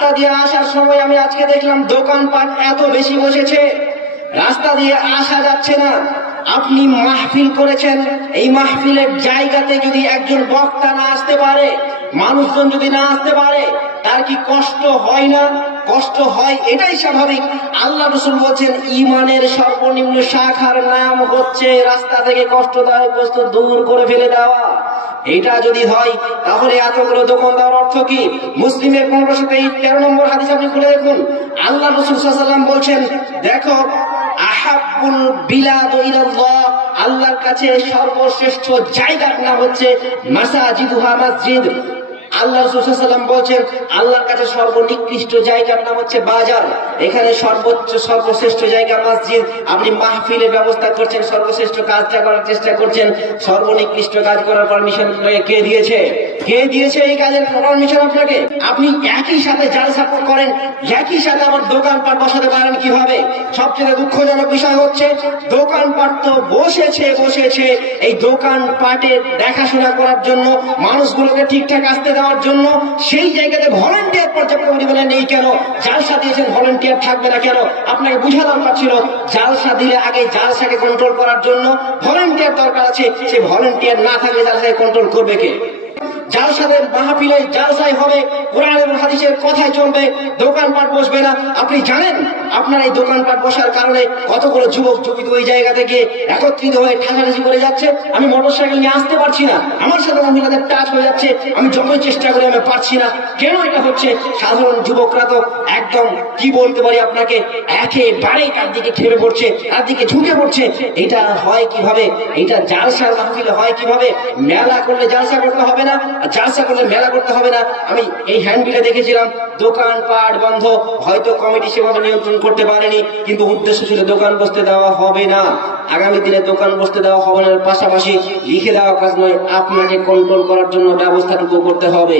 রাস্তা দিয়ে আসার সময় আমি আজকে দেখলাম দোকানপাট এত বেশি বসেছে, রাস্তা দিয়ে আসা যাচ্ছে না। আপনি মাহফিল করেছেন, এই মাহফিলের জায়গাতে যদি একজন বক্তা না আসতে পারে, মানুষজন যদি না আসতে পারে, তার কি কষ্ট হয় না? কষ্ট হয়, এটাই স্বাভাবিক। আল্লাহ রাসূল বলছেন ঈমানের সর্বনিম্ন শাখার নাম হচ্ছে রাস্তা থেকে কষ্টদায়ক বস্তু দূর করে ফেলে দেওয়া। এটা যদি হয় তাহলে এতগুলো দোকান দেওয়ার অর্থ কি? মুসলিমের 1513 নম্বর হাদিস আপনি খুলে দেখুন। আল্লাহ রাসূল সাল্লাল্লাহু আলাইহি ওয়াসাল্লাম বলছেন, দেখো আহাব্বুল বিলাদ ইলাল্লাহ, আল্লাহর কাছে সর্বশ্রেষ্ঠ জায়গার নাম হচ্ছে মাসাজিদুহা মসজিদ। আল্লাহ রাসূল সাল্লাল্লাহু আলাইহি ওয়াসাল্লাম বলছেন আল্লাহর কাছে সর্বনিকৃষ্ট জায়গার নাম হচ্ছে বাজার, এখানে সর্বশ্রেষ্ঠ জায়গা মসজিদ। আপনি মাহফিলের ব্যবস্থা করছেন, সর্বশ্রেষ্ঠ কাজটা করার চেষ্টা করছেন, সর্বনিকৃষ্ট কাজ করার পারমিশন কে দিয়েছে? কে দিয়েছে এই কাজের পারমিশন আপনাকে? আপনি একই সাথে জালসা করেন, একই সাথে আমার দোকানপাট বসাতে পারেন কিভাবে? সবচেয়ে দুঃখজনক বিষয় হচ্ছে দোকানপাট তো বসেছে, এই দোকানপাটের দেখাশোনা করার জন্য, মানুষগুলোকে ঠিকঠাক আসতে দেওয়ার জন্য সেই জায়গাতে ভলান্টিয়ার পর্যাপ্ত পরিমাণে নেই কেন? জালসা দিয়েছেন, ভলান্টিয়ার থাকবে না কেন? আপনাকে বুঝা দরকার ছিল, জালসা দিলে আগে জালসাকে কন্ট্রোল করার জন্য ভলান্টিয়ার দরকার আছে। সেই ভলান্টিয়ার না থাকলে জালসাকে কন্ট্রোল করবে কে? জালসাদের মাহফিলে জালসাই হবে, কোরআন এবং হাদিসের কথাই চলবে, দোকানপাট বসবে না। আপনি জানেন আপনার এই দোকানপাট বসার কারণে কতগুলো যুবক যুবতী ওই জায়গা থেকে একত্রিত হয়ে ঠাসাঠাসি করে যাচ্ছে। আমি মোটরসাইকেল নিয়ে আসতে পারছি না, আমার সাথে মহিলাদের টাচ হয়ে যাচ্ছে, আমি যতই চেষ্টা করি আমি পারছি না। কেন এটা হচ্ছে? সাধারণ যুবকরা তো একদম কি বলতে পারি আপনাকে, একেবারে তার দিকে খেপে পড়ছে, তার দিকে ঝুঁকে পড়ছে। এটা হয় কিভাবে? এটা জালসার মাহফিলে হয় কিভাবে? মেলা করলে জালসা করতে হবে না, জালসা করলে মেলা করতে হবে না। আমি এই হ্যান্ডবিলে দেখেছিলাম দোকানপাট বন্ধ, হয়তো কমিটি সেভাবে নিয়ন্ত্রণ করতে পারেনি, কিন্তু উদ্দেশ্য ছিল দোকান বসতে দেওয়া হবে না। আগামী দিনে দোকান বসতে দেওয়া হবে না, পাশাপাশি লিখে দেওয়া কাজ নয়, আপনাকে কন্ট্রোল করার জন্য ব্যবস্থাটুকু করতে হবে।